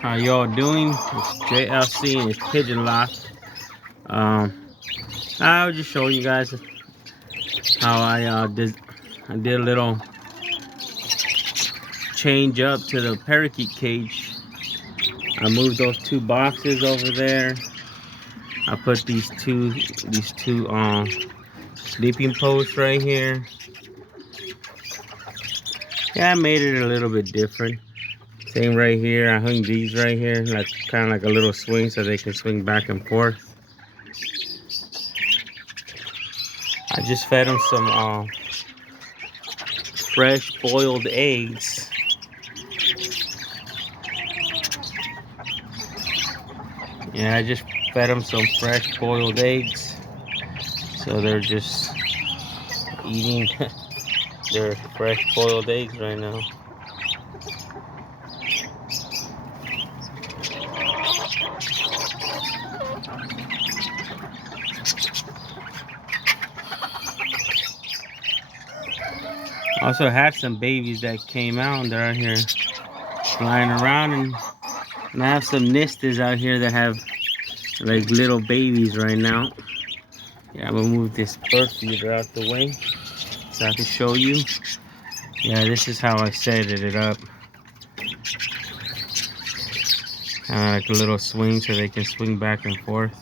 How y'all doing? It's JLC and it's Pigeon Loft. I was just showing you guys how I did a little change up to the parakeet cage. I moved those two boxes over there. I put these two sleeping posts right here. Yeah, I made it a little bit different. Same right here. I hung these right here, like kind of like a little swing, so they can swing back and forth. I just fed them some fresh boiled eggs. Yeah, I just fed them some fresh boiled eggs, so they're just eating their fresh boiled eggs right now. Also had some babies that came out and they're out here flying around, and I have some nesters out here that have like little babies right now. Yeah, I'm gonna move this bird feeder out the way so I can show you. Yeah, this is how I set it up. Like a little swing so they can swing back and forth.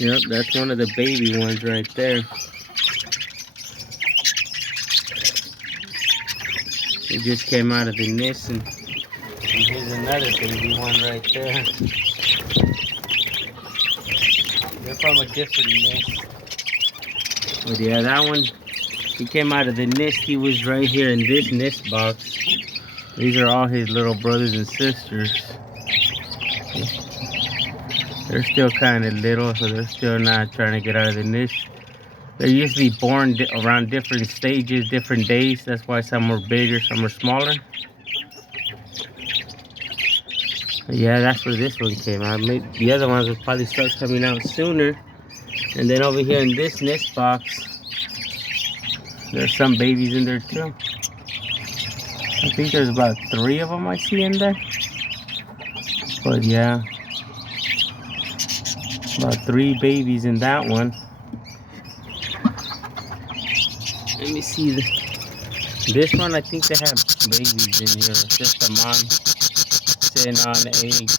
Yep, that's one of the baby ones right there. It just came out of the nest, and here's another baby one right there. They're from a different nest. But yeah, that one, he came out of the nest. He was right here in this nest box. These are all his little brothers and sisters. They're still kind of little, so they're still not trying to get out of the nest. They're usually born around different stages, different days. That's why some are bigger, some are smaller. But yeah, that's where this one came out. Maybe the other ones will probably start coming out sooner. And then over here in this nest box, there's some babies in there too. I think there's about 3 of them I see in there. But yeah, about 3 babies in that one. Let me see this one. I think they have babies in here. It's just a mom sitting on eggs,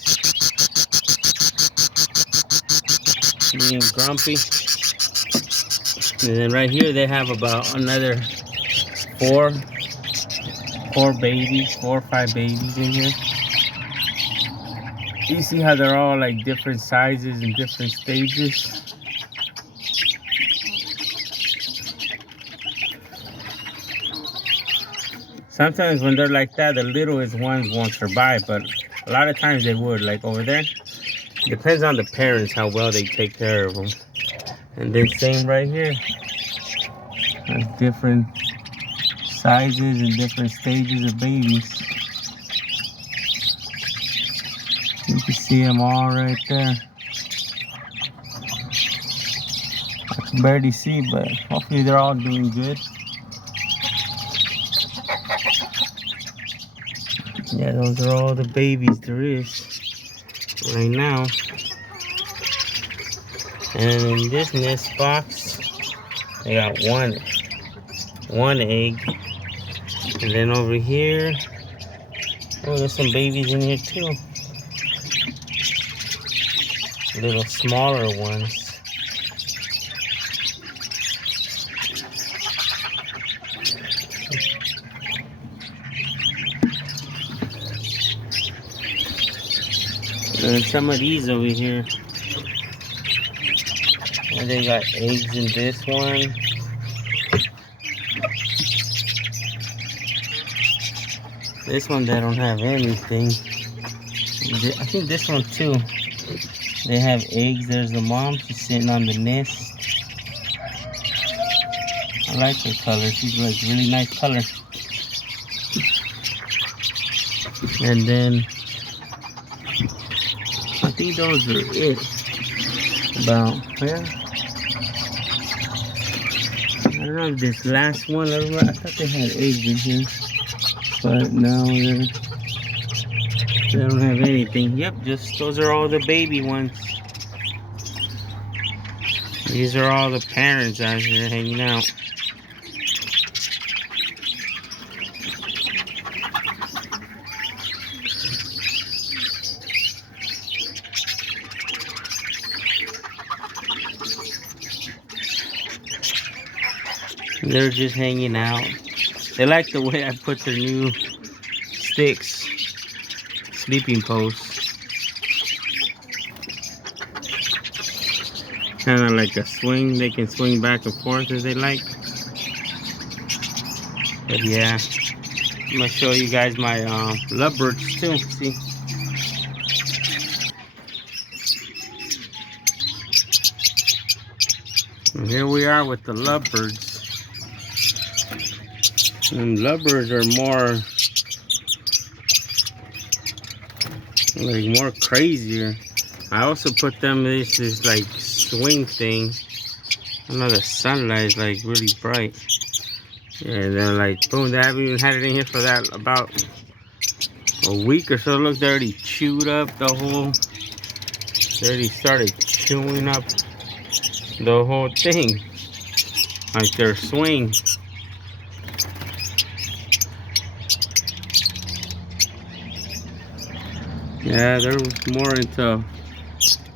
being grumpy. And then right here they have about another 4 babies, 4 or 5 babies in here. You see how they're all like different sizes and different stages. Sometimes when they're like that, the littlest ones won't survive, but a lot of times they would. Like over there, depends on the parents how well they take care of them. And then same right here, there's different sizes and different stages of babies. You can see them all right there. I can barely see, but hopefully they're all doing good. Yeah, those are all the babies there is right now. And in this nest box, they got one egg. And then over here, oh, there's some babies in here too. Little smaller ones. And some of these over here, and they got eggs in this one. This one they don't have anything. I think this one too. They have eggs. There's the mom. She's sitting on the nest. I like her color. She's like really nice color. And then think those are it. About, yeah. I don't know if this last one, I thought they had eggs in here. But no, they don't have anything. Yep, just those are all the baby ones. These are all the parents out here hanging out. They're just hanging out. They like the way I put their new sticks, sleeping posts. Kind of like a swing. They can swing back and forth as they like. But yeah, I'm gonna show you guys my lovebirds too. See. And here we are with the lovebirds. And lovebirds are more crazier. I also put them this like swing thing. I know the sunlight is like really bright. And then like boom, they haven't even had it in here for that about a week or so. Look, they already chewed up the whole. They already started chewing up the whole thing, like their swing. Yeah, they're more into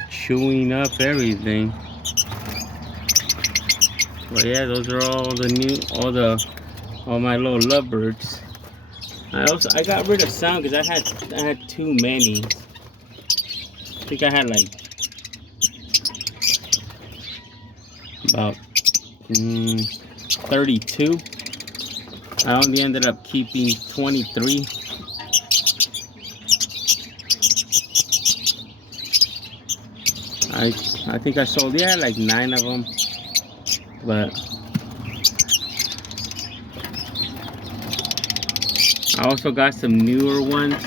chewing up everything. But yeah, those are all my little lovebirds. I got rid of some because I had too many. I think I had like about 32. I only ended up keeping 23. I think I sold like 9 of them, but I also got some newer ones.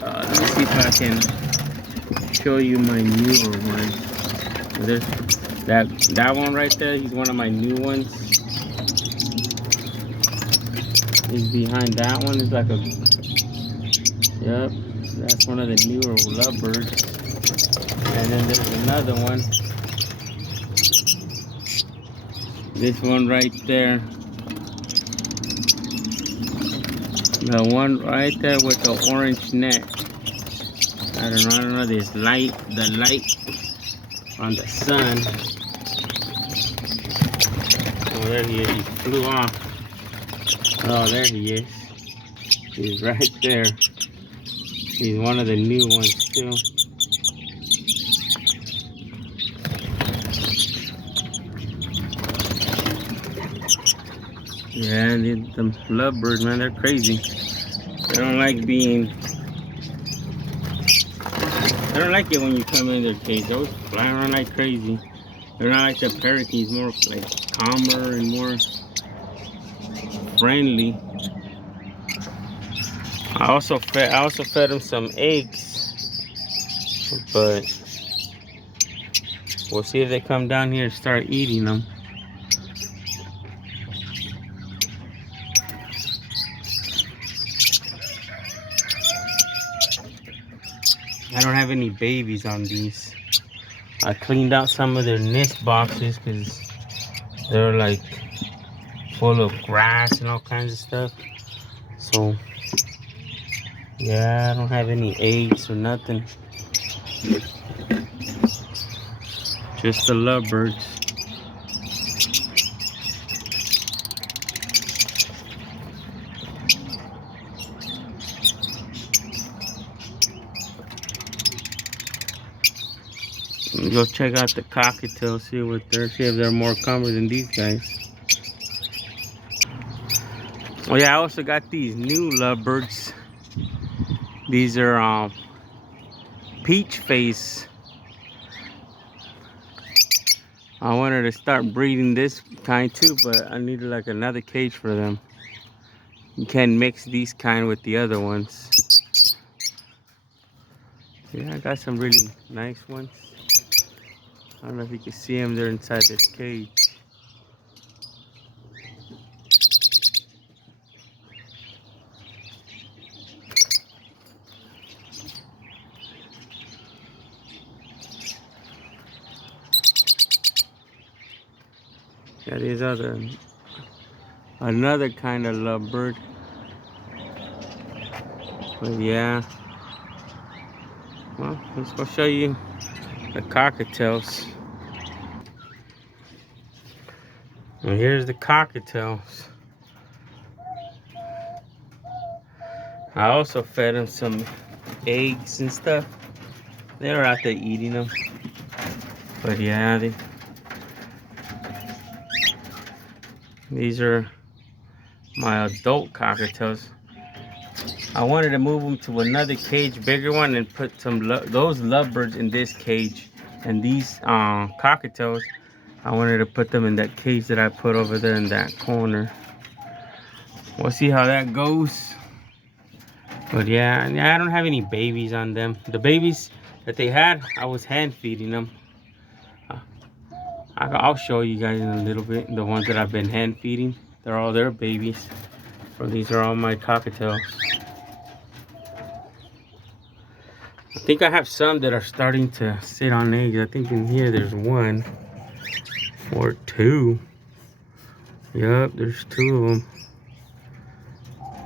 Let me see if I can show you my newer ones. There's that one right there. He's one of my new ones. He's behind that one. It's like a yep. That's one of the newer lovebirds. And then there's another one. This one right there. The one right there with the orange neck. I don't know this light, the light on the sun. Oh, there he is. He flew off. Oh, there he is. He's right there. He's one of the new ones too. Yeah, the lovebirds, man, they're crazy. They don't like it when you come in their cage. They always fly around like crazy. They're not like the parakeets, more like calmer and more friendly. I also fed them some eggs, but we'll see if they come down here and start eating them. I don't have any babies on these. I cleaned out some of their nest boxes because they're like full of grass and all kinds of stuff. So yeah, I don't have any eggs or nothing. Just the lovebirds. Go check out the cockatiels, see if they're more calmer than these guys. Oh yeah, I also got these new lovebirds. These are peach face. I wanted to start breeding this kind too, but I needed like another cage for them. You can't mix these kind with the other ones. Yeah, I got some really nice ones. I don't know if you can see them. They're inside this cage. Yeah, these are another kind of lovebird. But yeah, well, let's go show you the cockatiels. And here's the cockatiels. I also fed them some eggs and stuff. They were out there eating them. But yeah, these are my adult cockatiels. I wanted to move them to another cage, bigger one, and put those lovebirds in this cage. And these cockatiels, I wanted to put them in that cage that I put over there in that corner. We'll see how that goes. But yeah, I don't have any babies on them. The babies that they had, I was hand feeding them. I'll show you guys in a little bit. The ones that I've been hand feeding, they're all their babies. So these are all my cockatiels. I think I have some that are starting to sit on eggs. I think in here there's one or two. Yup, there's two of them.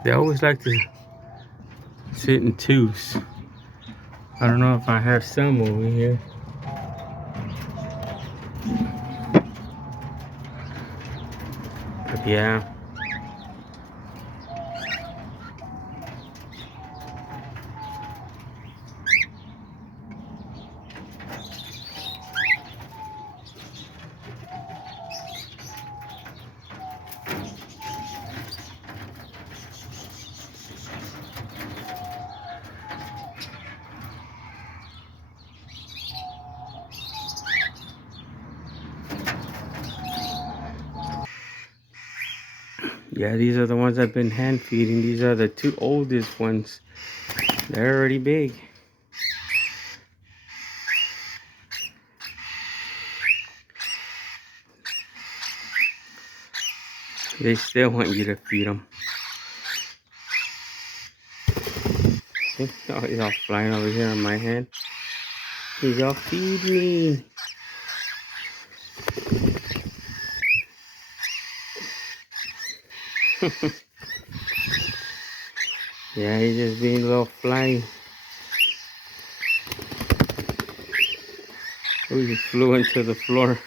They always like to sit in twos. I don't know if I have some over here. But yeah. Yeah, these are the ones I've been hand feeding. These are the two oldest ones. They're already big. They still want you to feed them. See? Oh, he's all flying over here on my hand. He's all feed me. Yeah, he's just being a little fly. Oh, he flew into the floor.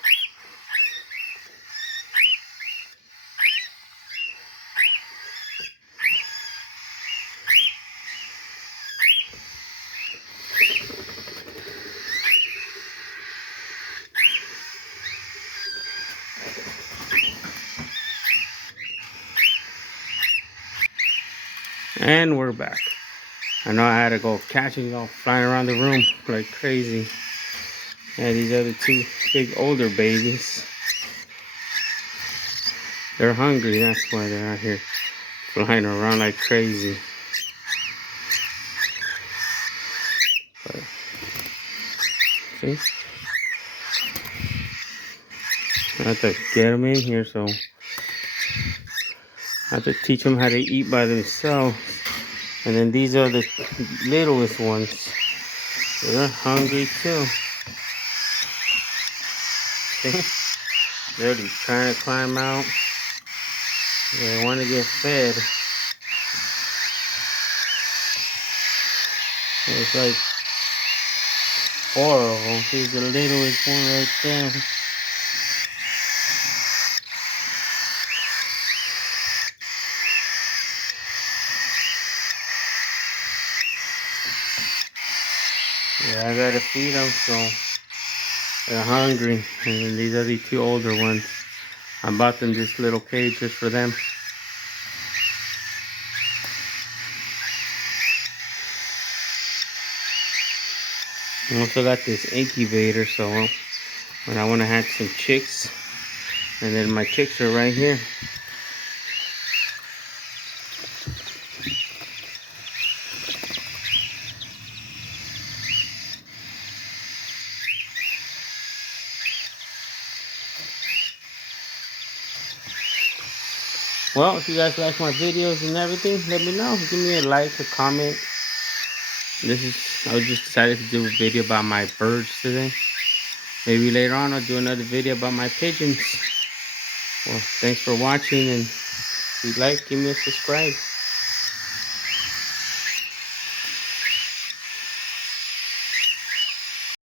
And we're back. I know I had to go catching all flying around the room like crazy. Yeah, these other two big older babies. They're hungry, that's why they're out here flying around like crazy. But, see? I have to get them in here, so I have to teach them how to eat by themselves. And then these are the littlest ones. They're hungry too. See? They're already trying to climb out. They want to get fed. There's like 4 of them. Here's the littlest one right there. Yeah, I gotta feed them, so they're hungry. And then these are the two older ones. I bought them this little cage just for them. I also got this incubator, so when I want to hatch some chicks, and then my chicks are right here. Well, if you guys like my videos and everything, let me know. Give me a like, a comment. I just decided to do a video about my birds today. Maybe later on I'll do another video about my pigeons. Well, thanks for watching, and if you like, give me a subscribe.